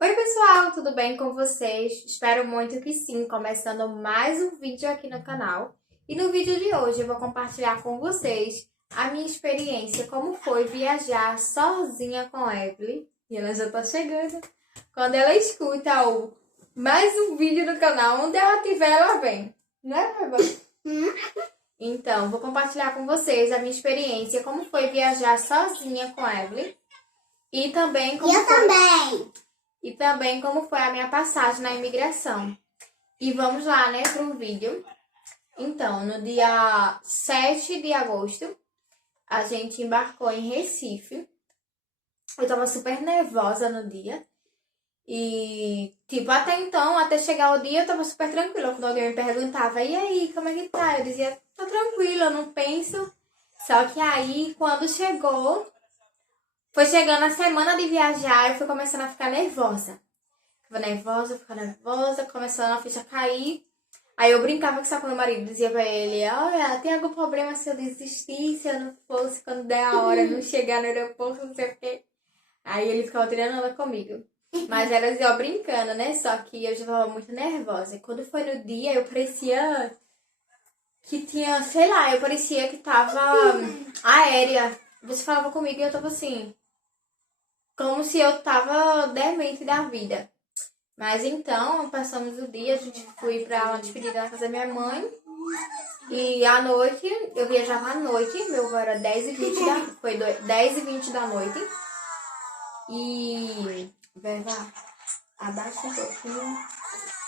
Oi pessoal, tudo bem com vocês? Espero muito que sim, começando mais um vídeo aqui no canal. E no vídeo de hoje eu vou compartilhar com vocês a minha experiência, como foi viajar sozinha com a Evelyn. E ela já tá chegando. Quando ela escuta mais um vídeo no canal, onde ela tiver, ela vem. Né, Eva? Então, vou compartilhar com vocês a minha experiência, como foi viajar sozinha com a Evelyn. E também como Eu foi... também. E também como foi a minha passagem na imigração. E vamos lá, né, para o vídeo. Então, no dia 7 de agosto, a gente embarcou em Recife. Eu tava super nervosa no dia. E, tipo, até então, até chegar o dia, eu tava super tranquila. Quando alguém me perguntava, e aí, como é que tá? Eu dizia, tá tranquila, eu não penso. Só que aí, quando chegou, foi chegando a semana de viajar, eu fui começando a ficar nervosa. Ficava nervosa, começando a ficha a cair. Aí eu brincava com isso com meu marido, dizia pra ele, olha, tem algum problema se eu desistir, se eu não fosse quando der a hora, não chegar no aeroporto, não sei o quê. Aí ele ficava tirando onda comigo. Mas era assim, ó, brincando, né? Só que eu já tava muito nervosa. E quando foi no dia, eu parecia que tinha, sei lá, eu parecia que tava aérea. Você falava comigo e eu tava assim, como se eu tava demente da vida. Mas então, passamos o dia, a gente foi pra uma despedida na casa da minha mãe. E à noite, eu viajava à noite, meu voo era 10h20 foi 10h20 da noite. E... Verva, abaixa um pouquinho.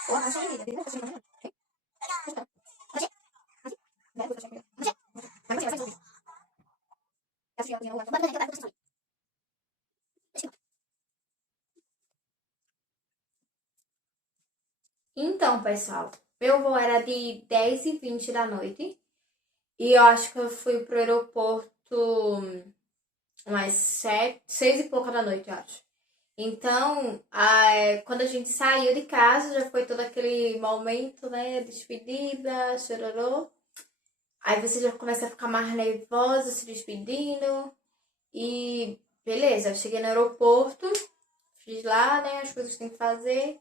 Abaixa aí, então, pessoal, meu voo era de 10h20 da noite. E eu acho que eu fui pro aeroporto umas 6h pouca da noite, eu acho. Então, quando a gente saiu de casa, já foi todo aquele momento, né? Despedida, chororô. Aí você já começa a ficar mais nervosa, se despedindo. E beleza, eu cheguei no aeroporto, fiz lá, né? As coisas que tem que fazer.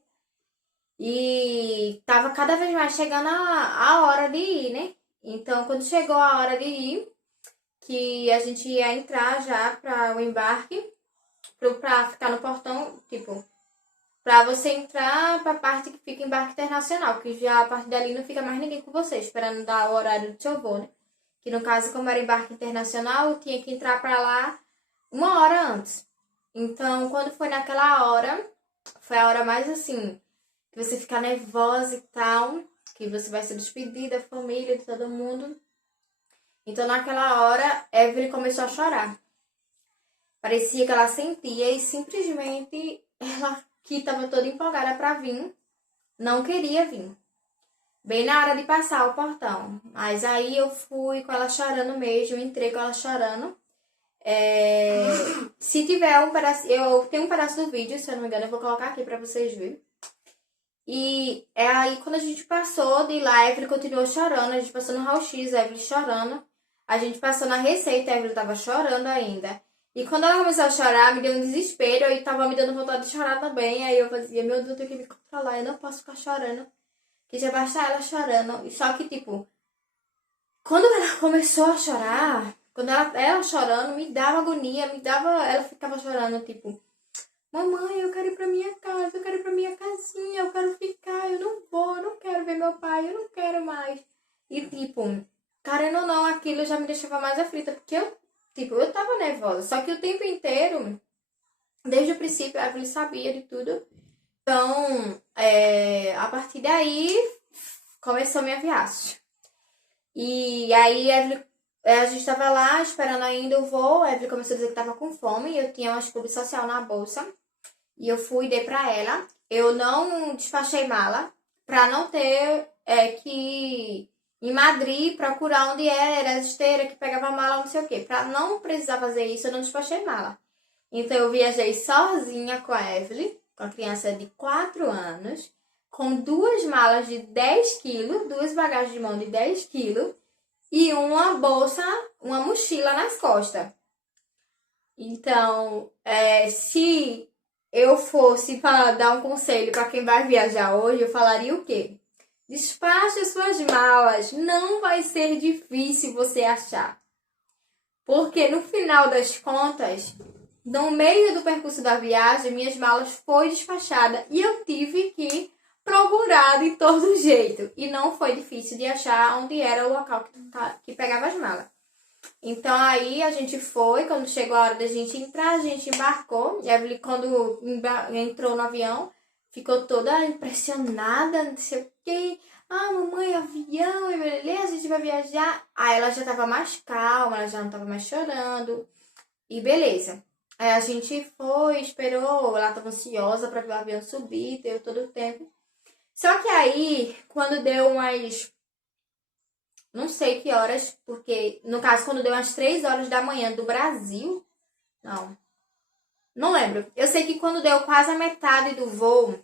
E tava cada vez mais chegando a hora de ir, né? Então, quando chegou a hora de ir, que a gente ia entrar já para o embarque, pra ficar no portão, tipo, pra você entrar pra parte que fica embarque internacional, que já a partir dali não fica mais ninguém com você, esperando dar o horário do seu voo, né? Que no caso, como era embarque internacional, eu tinha que entrar pra lá 1 hora antes. Então, quando foi naquela hora, foi a hora mais assim, que você fica nervosa e tal, que você vai se despedir da família, de todo mundo. Então, naquela hora, Evelyn começou a chorar. Parecia que ela sentia e simplesmente ela, que estava toda empolgada para vir, não queria vir. Bem na hora de passar o portão. Mas aí eu fui com ela chorando mesmo, entrei com ela chorando. Se tiver um pedaço, eu tenho um pedaço do vídeo, se eu não me engano, eu vou colocar aqui para vocês verem. E é aí quando a gente passou de lá, a Evelyn continuou chorando, a gente passou no raio-x, a Evelyn chorando. A gente passou na receita, a Evelyn tava chorando ainda. E quando ela começou a chorar, me deu um desespero e tava me dando vontade de chorar também. Aí eu fazia, meu Deus, eu tenho que me controlar, eu não posso ficar chorando. Que já basta ela chorando. E só que, tipo, quando ela começou a chorar, quando ela chorando, me dava agonia, ela ficava chorando, tipo, mamãe, eu quero ir pra minha casa, eu quero ir pra minha casinha, eu quero ficar, eu não vou, eu não quero ver meu pai, eu não quero mais. E, tipo, querendo ou não, aquilo já me deixava mais aflita, porque eu tava nervosa. Só que o tempo inteiro, desde o princípio, a Evelyn sabia de tudo. Então, a partir daí, começou minha viagem. E aí, a gente tava lá, esperando ainda o voo, a Evelyn começou a dizer que tava com fome, e eu tinha uma clube social na bolsa. E eu fui e dei pra ela. Eu não despachei mala pra não ter que ir em Madrid procurar onde era as esteiras que pegava mala, não sei o quê. Pra não precisar fazer isso, eu não despachei mala. Então eu viajei sozinha com a Evelyn, com a criança de 4 anos, com 2 malas de 10 quilos, 2 bagagens de mão de 10 quilos e uma bolsa, uma mochila nas costas. Então, se eu fosse para dar um conselho para quem vai viajar hoje, eu falaria o quê? Despache as suas malas. Não vai ser difícil você achar. Porque no final das contas, no meio do percurso da viagem, minhas malas foi despachada e eu tive que procurar de todo jeito. E não foi difícil de achar onde era o local que pegava as malas. Então aí a gente foi, quando chegou a hora da gente entrar, a gente embarcou. E a Evelyn, quando entrou no avião, ficou toda impressionada, não sei o quê. Ah, mamãe, avião, e beleza, a gente vai viajar. Aí ela já tava mais calma, ela já não tava mais chorando. E beleza. Aí a gente foi, esperou, ela tava ansiosa pra ver o avião subir, deu todo o tempo. Só que aí, quando deu umas, não sei que horas, porque no caso, quando deu umas 3 horas da manhã do Brasil, não lembro. Eu sei que quando deu quase a metade do voo,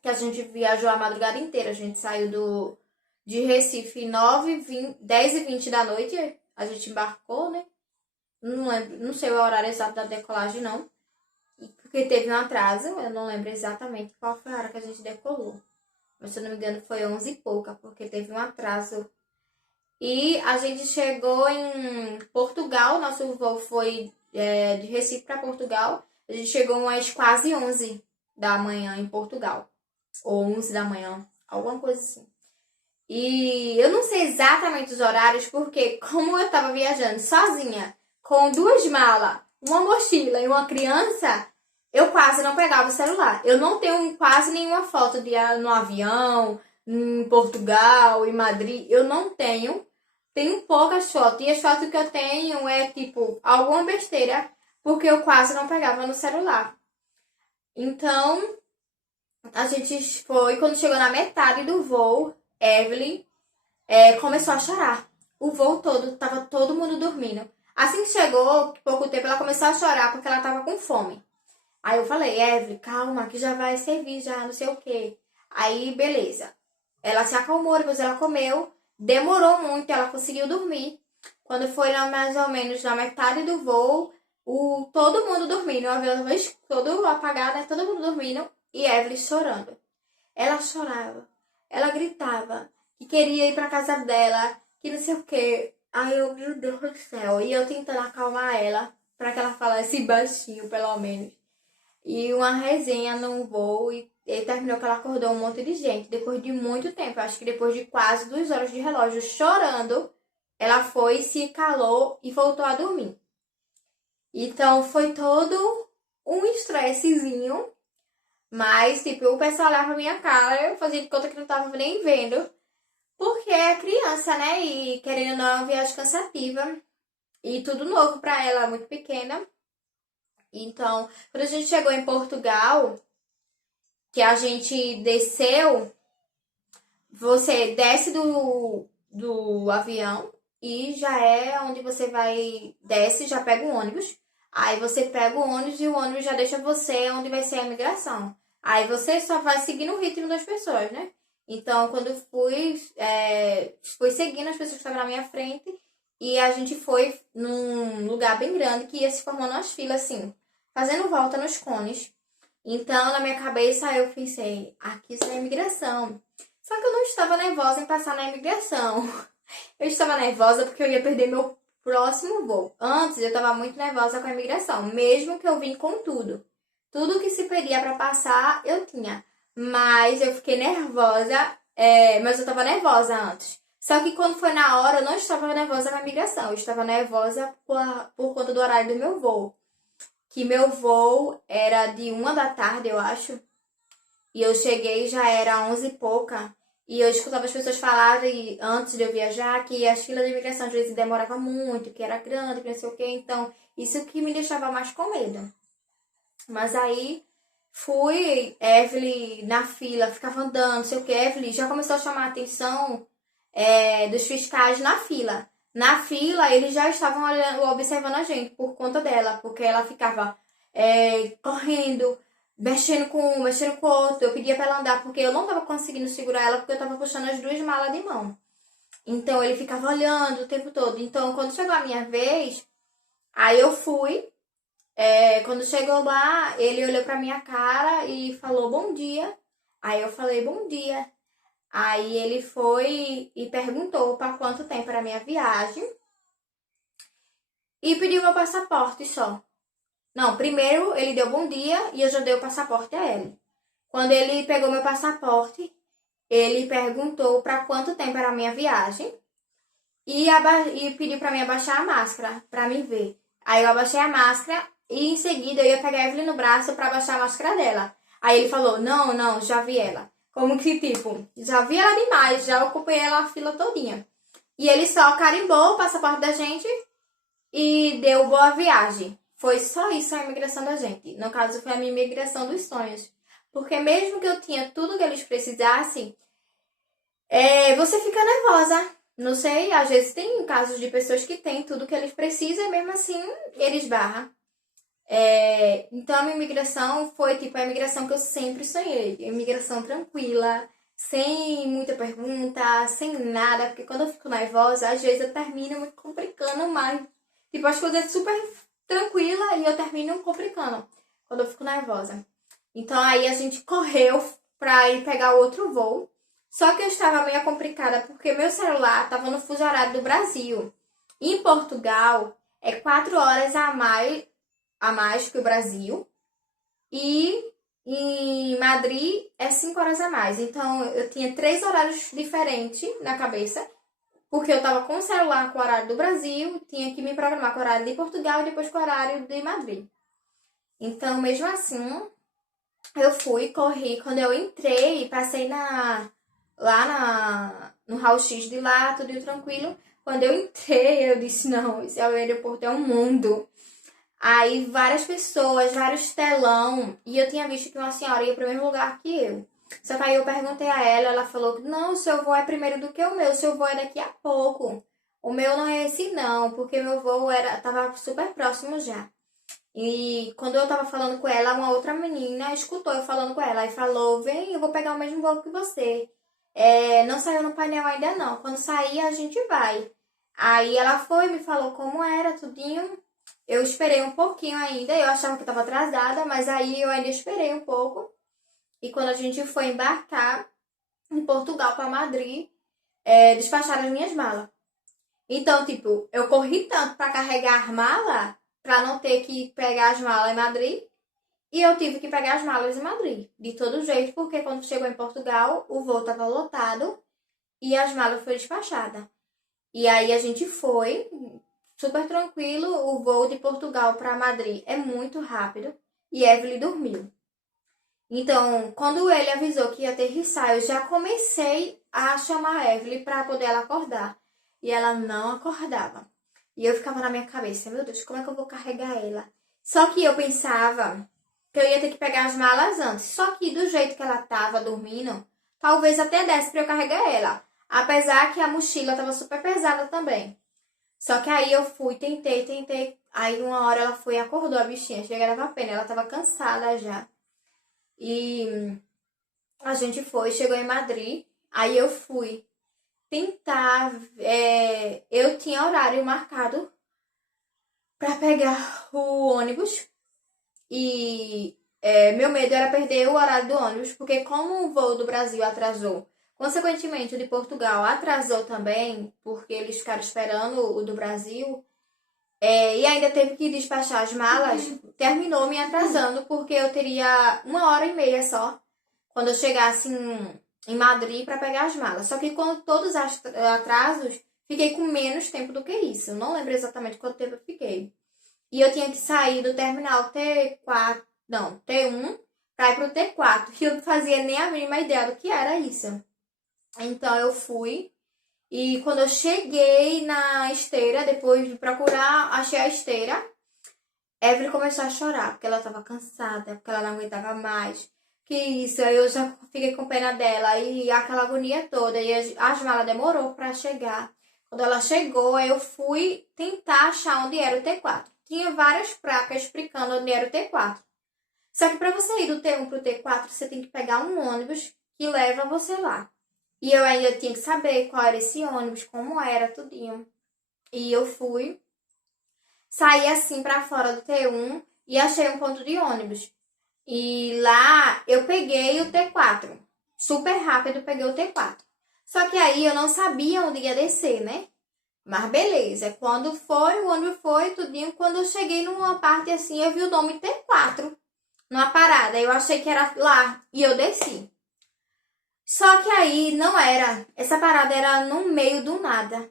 que a gente viajou a madrugada inteira, a gente saiu de Recife 10h20 da noite, a gente embarcou, né? Não lembro, não sei o horário exato da decolagem, não. Porque teve um atraso, eu não lembro exatamente qual foi a hora que a gente decolou. Mas se eu não me engano foi 11 e pouca, porque teve um atraso. E a gente chegou em Portugal, nosso voo foi de Recife para Portugal. A gente chegou umas quase 11 da manhã em Portugal. Ou 11 da manhã, alguma coisa assim. E eu não sei exatamente os horários, porque como eu tava viajando sozinha, com 2 malas, uma mochila e uma criança, eu quase não pegava o celular. Eu não tenho quase nenhuma foto no avião, em Portugal, em Madrid. Eu não tenho. Tenho poucas fotos. E as fotos que eu tenho é, tipo, alguma besteira, porque eu quase não pegava no celular. Então, a gente foi, quando chegou na metade do voo, Evelyn começou a chorar. O voo todo, tava todo mundo dormindo. Assim que chegou, pouco tempo, ela começou a chorar porque ela tava com fome. Aí eu falei, Evelyn, calma, que já vai servir, já não sei o quê. Aí, beleza. Ela se acalmou, depois ela comeu. Demorou muito, ela conseguiu dormir. Quando foi mais ou menos na metade do voo, todo mundo dormindo. O avião todo apagado, né? Todo mundo dormindo. E Evelyn chorando. Ela chorava. Ela gritava que queria ir pra casa dela, que não sei o quê. Ai, meu Deus do céu. E eu tentando acalmar ela, pra que ela falasse baixinho, pelo menos. E uma resenha no voo e terminou que ela acordou um monte de gente. Depois de muito tempo, acho que depois de quase 2 horas de relógio chorando, ela foi, se calou e voltou a dormir. Então foi todo um estressezinho. Mas, tipo, o pessoal olhava pra minha cara, eu fazia de conta que não tava nem vendo. Porque é criança, né? E querendo ou não, é uma viagem cansativa. E tudo novo pra ela, muito pequena. Então, quando a gente chegou em Portugal, que a gente desceu, você desce do avião e já é onde você vai, desce, já pega o ônibus. Aí você pega o ônibus e o ônibus já deixa você onde vai ser a imigração. Aí você só vai seguindo o ritmo das pessoas, né? Então, quando eu fui seguindo as pessoas que estavam na minha frente e a gente foi num lugar bem grande que ia se formando umas filas assim, fazendo volta nos cones. Então, na minha cabeça, eu pensei, aqui isso é imigração. Só que eu não estava nervosa em passar na imigração. Eu estava nervosa porque eu ia perder meu próximo voo. Antes, eu estava muito nervosa com a imigração, mesmo que eu vim com tudo. Tudo que se pedia para passar, eu tinha. Mas eu fiquei nervosa, mas eu estava nervosa antes. Só que quando foi na hora, eu não estava nervosa com a imigração. Eu estava nervosa por conta do horário do meu voo. Que meu voo era de 1 da tarde, eu acho. E eu cheguei, já era 11 e pouca. E eu escutava as pessoas falarem antes de eu viajar que as filas de imigração às vezes demorava muito, que era grande, que não sei o quê. Então, isso que me deixava mais com medo. Mas aí fui, Evelyn na fila, ficava andando, não sei o que. Evelyn já começou a chamar a atenção dos fiscais na fila. Na fila, eles já estavam observando a gente por conta dela, porque ela ficava correndo, mexendo com um, mexendo com o outro. Eu pedia pra ela andar, porque eu não tava conseguindo segurar ela, porque eu tava puxando as 2 malas de mão. Então, ele ficava olhando o tempo todo. Então, quando chegou a minha vez, aí eu fui, Quando chegou lá, ele olhou pra minha cara e falou bom dia. Aí eu falei bom dia. Aí ele foi e perguntou para quanto tempo era a minha viagem e pediu meu passaporte só. Não, primeiro ele deu bom dia e eu já dei o passaporte a ele. Quando ele pegou meu passaporte, ele perguntou para quanto tempo era a minha viagem e pediu para mim abaixar a máscara para me ver. Aí eu abaixei a máscara e em seguida eu ia pegar a Evelyn no braço para abaixar a máscara dela. Aí ele falou: "Não, não, já vi ela". Como que tipo, já vi ela demais, já ocupei ela a fila todinha. E ele só carimbou o passaporte da gente e deu boa viagem. Foi só isso a imigração da gente. No caso, foi a minha imigração dos sonhos. Porque mesmo que eu tinha tudo que eles precisassem, você fica nervosa. Não sei, às vezes tem casos de pessoas que têm tudo que eles precisam e mesmo assim eles barram. Então a minha imigração foi tipo a imigração que eu sempre sonhei. Imigração tranquila, sem muita pergunta, sem nada. Porque quando eu fico nervosa, às vezes eu termino me complicando mais. Tipo, as coisas super tranquila e eu termino complicando quando eu fico nervosa. Então aí a gente correu pra ir pegar outro voo. Só que eu estava meio complicada porque meu celular estava no fuso horário do Brasil. Em Portugal é 4 horas a mais que o Brasil. E em Madrid é 5 horas a mais. Então eu tinha 3 horários diferentes na cabeça. Porque eu estava com o celular com o horário do Brasil, tinha que me programar com o horário de Portugal e depois com o horário de Madrid. Então, mesmo assim, eu fui, corri. Quando eu entrei, passei no raio-x de lá, tudo tranquilo. Quando eu entrei, eu disse, não, esse aeroporto é um mundo. Aí, várias pessoas, vários telão. E eu tinha visto que uma senhora ia para o mesmo lugar que eu. Só que aí eu perguntei a ela falou que não, o seu voo é primeiro do que o meu voo é daqui a pouco. O meu não é esse não, porque meu voo tava super próximo já. E quando eu tava falando com ela, uma outra menina escutou eu falando com ela e falou, vem, eu vou pegar o mesmo voo que você. Não saiu no painel ainda não, quando sair a gente vai. Aí ela foi, me falou como era, tudinho. Eu esperei um pouquinho ainda, eu achava que estava atrasada, mas aí eu ainda esperei um pouco. E quando a gente foi embarcar em Portugal para Madrid, despacharam as minhas malas. Então, tipo, eu corri tanto para carregar as malas, para não ter que pegar as malas em Madrid, e eu tive que pegar as malas em Madrid, de todo jeito, porque quando chegou em Portugal, o voo estava lotado e as malas foram despachadas. E aí a gente foi, super tranquilo, o voo de Portugal para Madrid é muito rápido, e Evelyn dormiu. Então, quando ele avisou que ia aterrissar, eu já comecei a chamar a Evelyn para poder ela acordar. E ela não acordava. E eu ficava na minha cabeça, meu Deus, como é que eu vou carregar ela? Só que eu pensava que eu ia ter que pegar as malas antes. Só que do jeito que ela tava dormindo, talvez até desse para eu carregar ela. Apesar que a mochila tava super pesada também. Só que aí eu fui, tentei. Aí uma hora ela foi e acordou a bichinha. Chegava a pena, ela tava cansada já. E a gente foi, chegou em Madrid, aí eu fui tentar. Eu tinha horário marcado para pegar o ônibus e meu medo era perder o horário do ônibus, porque como o voo do Brasil atrasou, consequentemente o de Portugal atrasou também, porque eles ficaram esperando o do Brasil, e ainda teve que despachar as malas, terminou me atrasando, porque eu teria 1 hora e meia só quando eu chegasse em Madrid para pegar as malas. Só que com todos os atrasos, fiquei com menos tempo do que isso. Eu não lembro exatamente quanto tempo eu fiquei. E eu tinha que sair do terminal T4, não, T1, para ir pro T4. E eu não fazia nem a mínima ideia do que era isso. Então eu fui. E quando eu cheguei na esteira, depois de procurar, achei a esteira. Evelyn começou a chorar, porque ela estava cansada, porque ela não aguentava mais. Que isso, aí eu já fiquei com pena dela, e aquela agonia toda, e as malas demorou para chegar. Quando ela chegou, eu fui tentar achar onde era o T4. Tinha várias placas explicando onde era o T4. Só que para você ir do T1 pro T4, você tem que pegar um ônibus que leva você lá. E eu ainda tinha que saber qual era esse ônibus, como era, tudinho. E eu fui. Saí assim pra fora do T1, e achei um ponto de ônibus. E lá eu peguei o T4. Super rápido eu peguei o T4. Só que aí eu não sabia onde ia descer, né? Mas beleza, quando foi, o ônibus foi, tudinho. Quando eu cheguei numa parte assim, eu vi o nome T4 numa parada. Eu achei que era lá e eu desci. Só que aí não era. Essa parada era no meio do nada.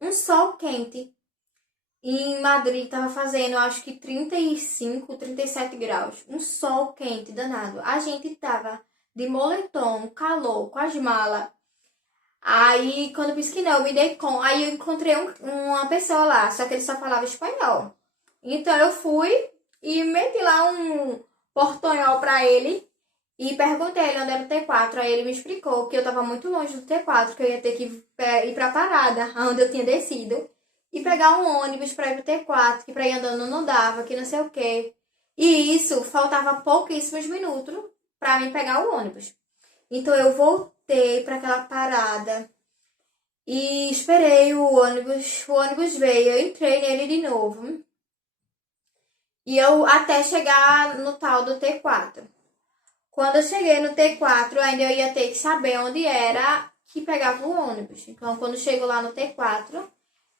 Um sol quente. E em Madrid tava fazendo, acho que 35, 37 graus. Um sol quente danado. A gente tava de moletom, calor, com as malas. Aí, quando eu pesquisei, eu me dei com. Aí eu encontrei uma pessoa lá, só que ele só falava espanhol. Então eu fui e meti lá um portunhol pra ele e perguntei ele onde era o T4. Aí ele me explicou que eu tava muito longe do T4, que eu ia ter que ir pra parada, onde eu tinha descido, e pegar um ônibus pra ir pro T4, que pra ir andando não dava, que não sei o quê. E isso, faltava pouquíssimos minutos pra mim pegar o ônibus. Então eu voltei para aquela parada e esperei o ônibus veio, eu entrei nele de novo. E eu até chegar no tal do T4. Quando eu cheguei no T4, ainda eu ia ter que saber onde era que pegava o ônibus. Então, quando chego lá no T4,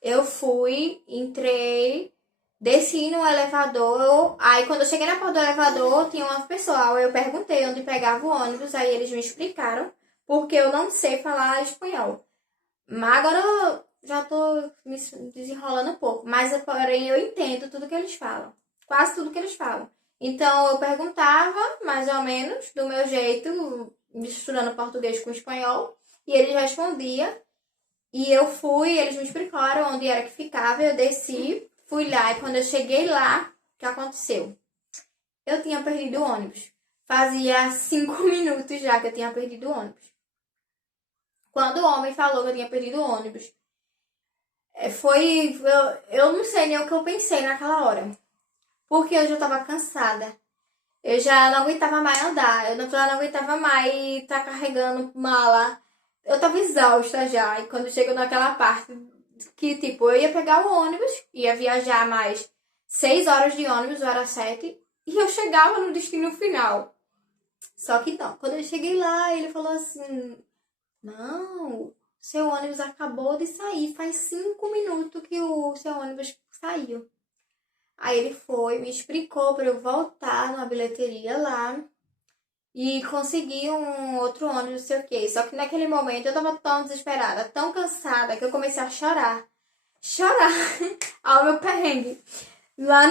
eu fui, entrei, desci no elevador. Aí, quando eu cheguei na porta do elevador, tinha uma pessoa. Eu perguntei onde pegava o ônibus, aí eles me explicaram, porque eu não sei falar espanhol. Mas agora eu já tô me desenrolando um pouco. Mas, porém, eu entendo tudo que eles falam. Quase tudo que eles falam. Então, eu perguntava, mais ou menos, do meu jeito, misturando português com espanhol. E eles respondiam. E eu fui, eles me explicaram onde era que ficava. Eu desci, fui lá. E quando eu cheguei lá, o que aconteceu? Eu tinha perdido o ônibus. Fazia 5 minutos já que eu tinha perdido o ônibus. Quando o homem falou que eu tinha perdido o ônibus, eu não sei nem o que eu pensei naquela hora. Porque eu já tava cansada. Eu já não aguentava mais andar. Eu já não aguentava mais estar carregando mala. Eu tava exausta já. E quando chegou naquela parte que, tipo, eu ia pegar o ônibus, ia viajar mais 6 horas de ônibus, hora 7, e eu chegava no destino final. Só que não. Quando eu cheguei lá, ele falou assim: não, seu ônibus acabou de sair. Faz 5 minutos que o seu ônibus saiu. Aí ele foi, me explicou para eu voltar na bilheteria lá e conseguir um outro ônibus, não sei o quê. Só que naquele momento eu tava tão desesperada, tão cansada, que eu comecei a chorar. Chorar ao meu perrengue. Lá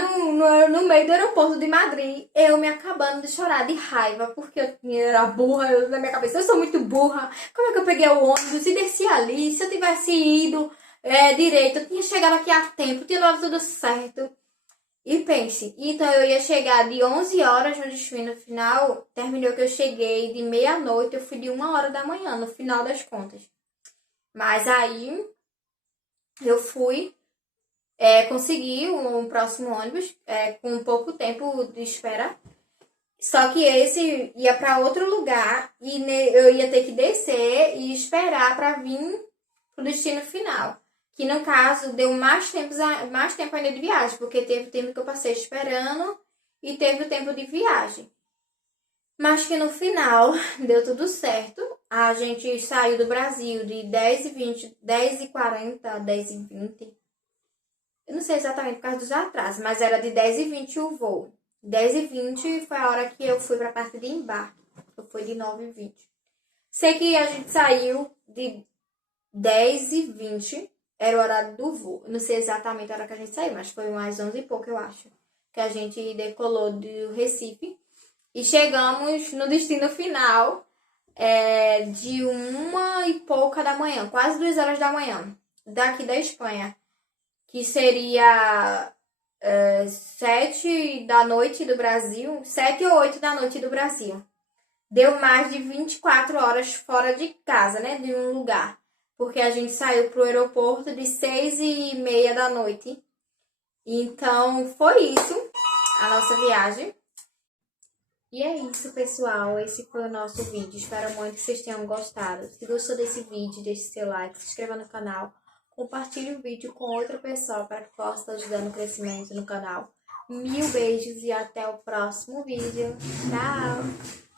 no meio do aeroporto de Madrid, eu me acabando de chorar de raiva, porque eu era burra, na minha cabeça, eu sou muito burra. Como é que eu peguei o ônibus e desci ali? Se eu tivesse ido direito, eu tinha chegado aqui a tempo, tinha dado tudo certo. E pense, então eu ia chegar de 11 horas no destino final, terminou que eu cheguei de meia-noite, eu fui de 1 hora da manhã, no final das contas. Mas aí eu fui, consegui um próximo ônibus, com pouco tempo de espera. Só que esse ia para outro lugar e eu ia ter que descer e esperar para vir pro destino final. Que no caso deu mais tempo ainda de viagem, porque teve o tempo que eu passei esperando e teve o tempo de viagem. Mas que no final deu tudo certo. A gente saiu do Brasil de 10h20, 10h40, 10h20. Eu não sei exatamente por causa dos atrasos, mas era de 10h20 o voo. 10h20 foi a hora que eu fui para a parte de embarque. Eu fui de 9h20. Sei que a gente saiu de 10h20. Era o horário do voo. Não sei exatamente a hora que a gente saiu, mas foi umas 11 e pouco, eu acho. Que a gente decolou do Recife. E chegamos no destino final de 1 e pouca da manhã. Quase 2 horas da manhã. Daqui da Espanha. Que seria 7 da noite do Brasil. 7 ou 8 da noite do Brasil. Deu mais de 24 horas fora de casa, né? De um lugar. Porque a gente saiu pro aeroporto de 6h30 da noite. Então, foi isso, a nossa viagem. E é isso, pessoal. Esse foi o nosso vídeo. Espero muito que vocês tenham gostado. Se gostou desse vídeo, deixe seu like, se inscreva no canal. Compartilhe o vídeo com outra pessoa para que possa estar ajudando o crescimento no canal. Mil beijos e até o próximo vídeo. Tchau!